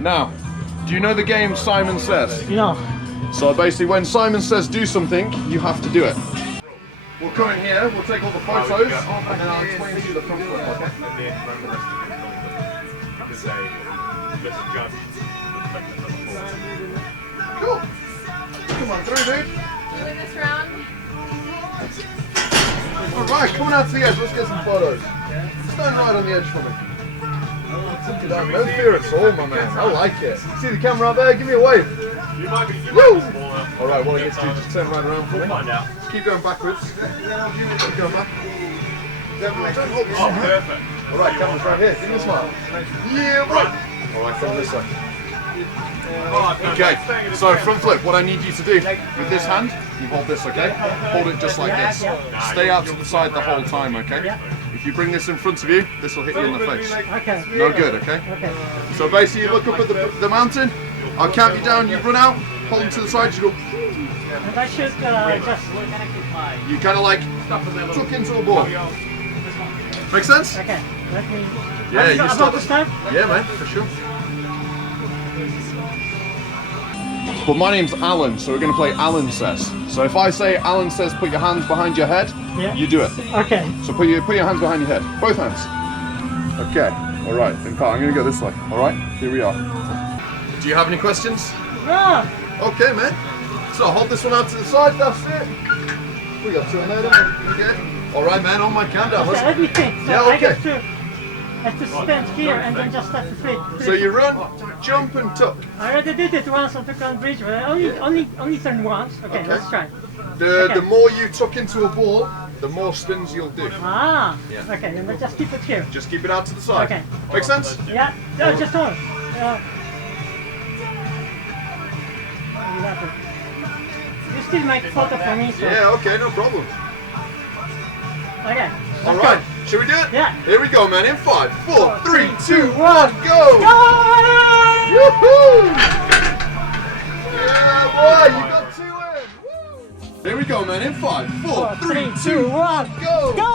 Now, do you know the game Simon Says? No. So basically when Simon says do something, you have to do it. We'll come in here, we'll take all the photos, and then I'll explain to you the front flip, okay? Cool. Come on through, dude. Doing this round. Alright, coming out to the edge, let's get some photos. Stand right on the edge for me. No fear at all, my man. I like it. See the camera out there? Give me a wave. Woo! Alright, what I get to do, just turn right around for me. Just keep going backwards. Keep going back. Oh, perfect. Alright, camera's right here. Give me a smile. Yeah, right. Alright, from this way. Okay, so front flip, what I need you to do with this hand, you hold this, okay? Hold it just like this. Stay out to the side the whole time, okay? If you bring this in front of you, this will hit you in the face. Okay. No good, okay? So basically you look up at the mountain, I'll count you down, you run out, hold them to the side, you go... And I should just... You kind of like tuck into a ball. Make sense? Okay, let me... Yeah, you start to start? Yeah, man, for sure. But my name's Alan, so we're going to play Alan Says. So if I say Alan Says put your hands behind your head, you do it. Okay. So put your hands behind your head. Both hands. Okay. Alright. In fact, I'm going to go this way. Alright? Here we are. Do you have any questions? No. Okay, man. So hold this one out to the side. That's it. We got two in there, don't we? Okay. Alright, man. On my countdown. Okay, let me think. So yeah, okay. I have to stand here and then just have to flip. So you run, jump and tuck. I already did it once on KID Bridge, but I only turn once. Okay, let's try. The more you tuck into a ball, the more spins you'll do. Ah, okay, and then just keep it here. Just keep it out to the side. Okay. Make sense? Yeah, no, just one. You still make a photo for me, so... Yeah, okay, no problem. Okay. Alright, should we do it? Yeah. Here we go, man. In 5, 4, 3, 2, 1, go! Woohoo! Yeah, boy, you got 2 in. Woo! Here we go, man. In 5, 4, 3, 2, 1, go! Go!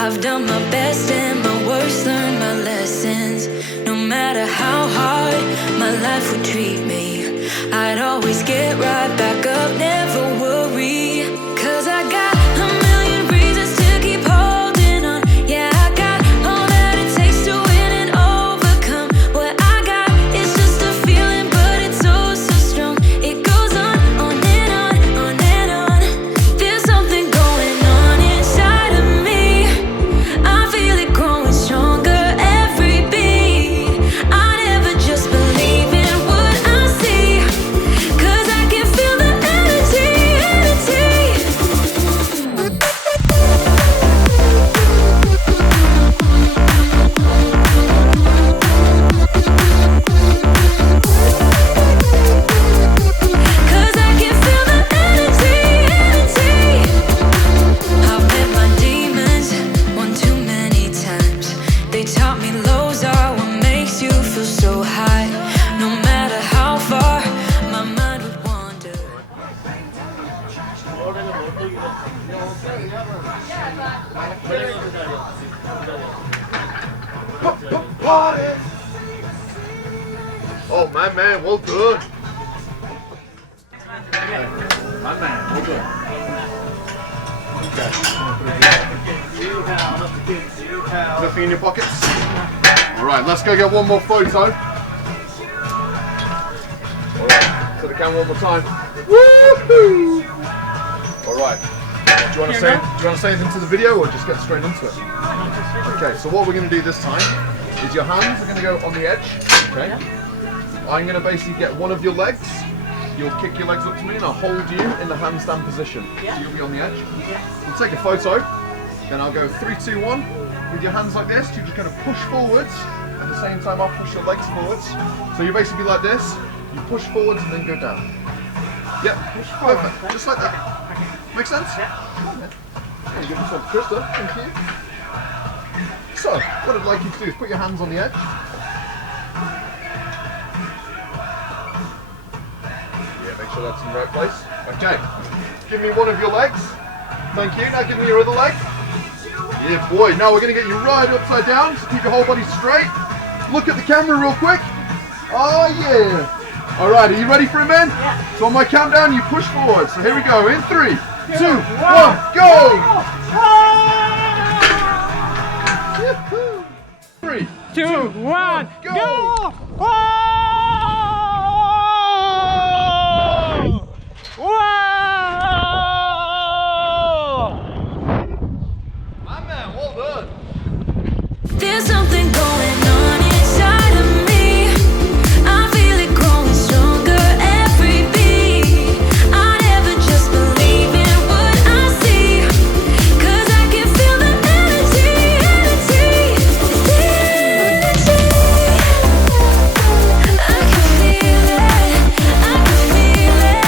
I've done my best and my worst, learned my lessons. No matter how hard my life would treat me, I'd always get right back up, never worry. 'Cause I got a million reasons to keep holding on. Yeah, I got all that it takes to win and overcome. What I got is just a feeling, but it's so strong. It goes on and on, on and on. There's something going on inside of me. I feel it growing stronger every beat. I never just believe in what I see, 'cause I can feel the energy. Cause I can feel the energy. I've met my demons one too many times. They taught me lows are what makes you feel so high. No matter how far my mind would wander. Oh, my man, well done. My man, well done. Okay. Nothing in your pockets? Alright, let's go get one more photo. Alright, to the camera one more time. Woohoo! Alright. Do you want to say anything to the video or just get straight into it? Okay, so what we're going to do this time is your hands are going to go on the edge. Okay. I'm going to basically get one of your legs. You'll kick your legs up to me and I'll hold you in the handstand position. So you'll be on the edge. We'll take a photo. Then I'll go 3, 2, 1. With your hands like this, you just kind of push forwards and at the same time I'll push your legs forwards. So you basically be like this, you push forwards and then go down. Yeah, perfect, just like that. Make sense? Yeah. Come on, man. Yeah, you give yourself a Krista, thank you. So, what I'd like you to do is put your hands on the edge. Yeah, make sure that's in the right place. Okay, give me one of your legs. Thank you, now give me your other leg. Yeah, boy, now we're going to get you right upside down, so keep your whole body straight. Look at the camera real quick. Oh yeah. Alright, are you ready for it, man? Yeah. So on my countdown, you push forward. So here we go, in 3, 2, 1, go! Woohoo! 3, 2, 1, go! go! Whoa! My man, well done. There's something going on inside of me. I feel it growing stronger every beat. I never just believe in what I see, 'cause I can feel the energy, the energy. I can feel it, I can feel it.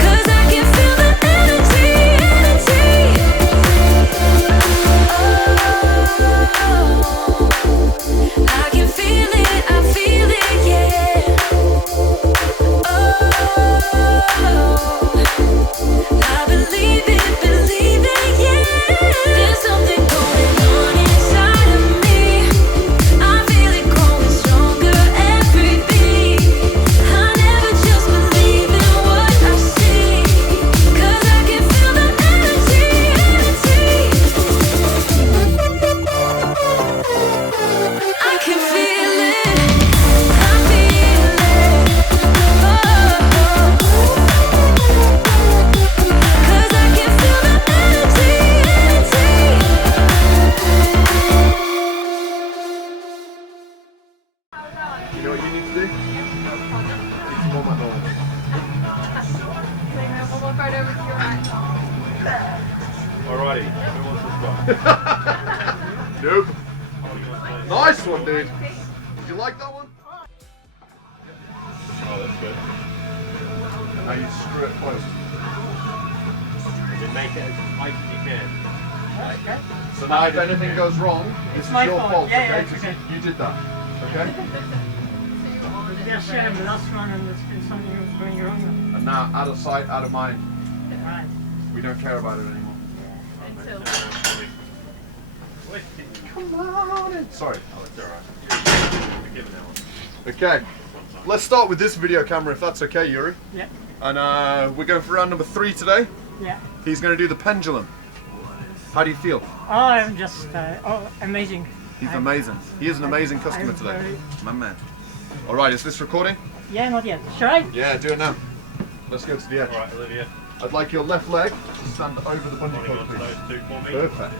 'Cause I can feel the energy, energy. I can feel it, yeah. I believe it, yeah. There's something going on inside of me. I feel it growing stronger every beat. I never just believe in what I see, 'cause I can feel the energy, energy. I can feel it, I feel it, 'cause I can feel the energy, energy. You know what you need to do? You need to warm up normal. We'll look right over to your right. Alrighty, who wants to start? Nope. Nice one, dude. Did you like that one? Oh, that's good. And now you screw it close. You make it as tight as you can. Okay. So now if anything goes wrong, this is my your fault. fault, Yeah, okay? yeah, it's 'Cause okay. you did that, okay? Just share the last one and there's something was going wrong. And now, out of sight, out of mind. Right. We don't care about it anymore. Until Come on in. Sorry. Oh, it's alright. We're giving that one. Okay, let's start with this video camera if that's okay, Yuri. Yeah. And we're going for round number 3 today. Yeah. He's going to do the pendulum. How do you feel? Oh, I'm just amazing. He's amazing. He is an amazing customer I'm today. very- My man. Alright, is this recording? Yeah, not yet. Should I? Yeah, do it now. Let's go to the edge. Alright, Olivia, I'd like your left leg to stand over the bungee holding cord, on to please. those two for me. Perfect.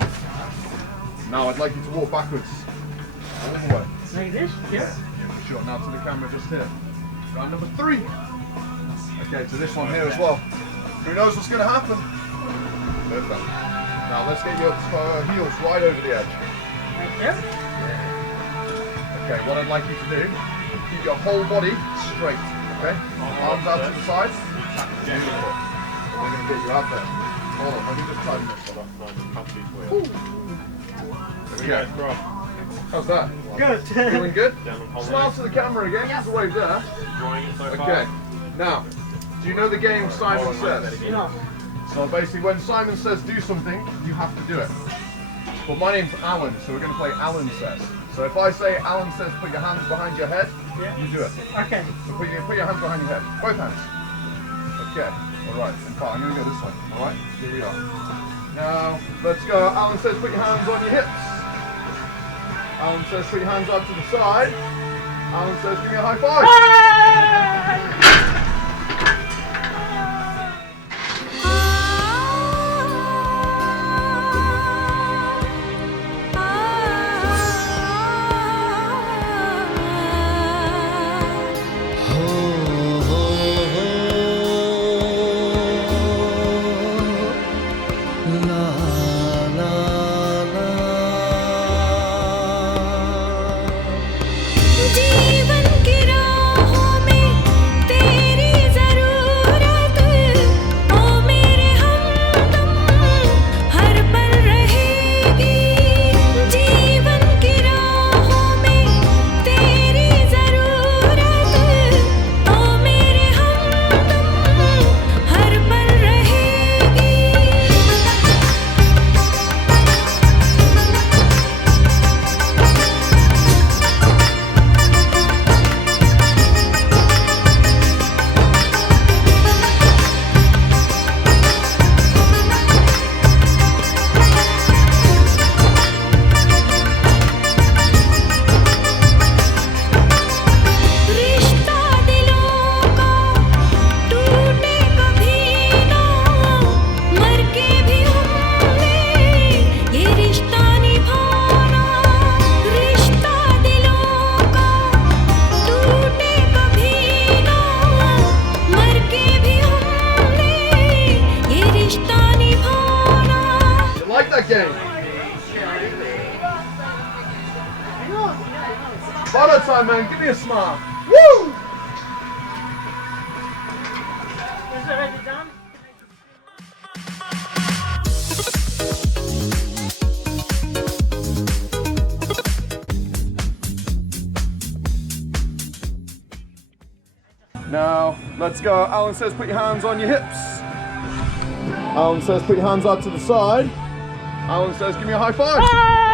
Now I'd like you to walk backwards. All the way. Like this? Yeah. Yeah, for sure. Now to the camera just here. Round number 3. Okay, to this one here as well. Who knows what's going to happen? Perfect. Now let's get your heels right over the edge. Right there? Okay, what I'd like you to do, keep your whole body straight, okay? Arms out to the side. Beautiful. We're going to get you out there. Hold on, let me just tighten this one up. Nice and comfy for you. There we go, Okay, bro. how's that? Good. Feeling good? Down on Smile holiday. to the camera again, there's a wave there. Enjoying it so far? Okay, now, do you know the game Simon Says? No. So basically when Simon says do something, you have to do it. But my name's Alan, so we're going to play Alan Says. So if I say Alan Says put your hands behind your head, Yeah. you do it. Okay. So put your hands behind your head, both hands. Okay, alright, in fact I'm going to go this way, alright? Here we are. Now, let's go. Alan says put your hands on your hips. Alan says put your hands out to the side. Alan says give me a high five. Photo time, man. Give me a smile. Woo! Is it already done? Now, let's go. Alan says put your hands on your hips. Alan says put your hands out to the side. Alan says give me a high five.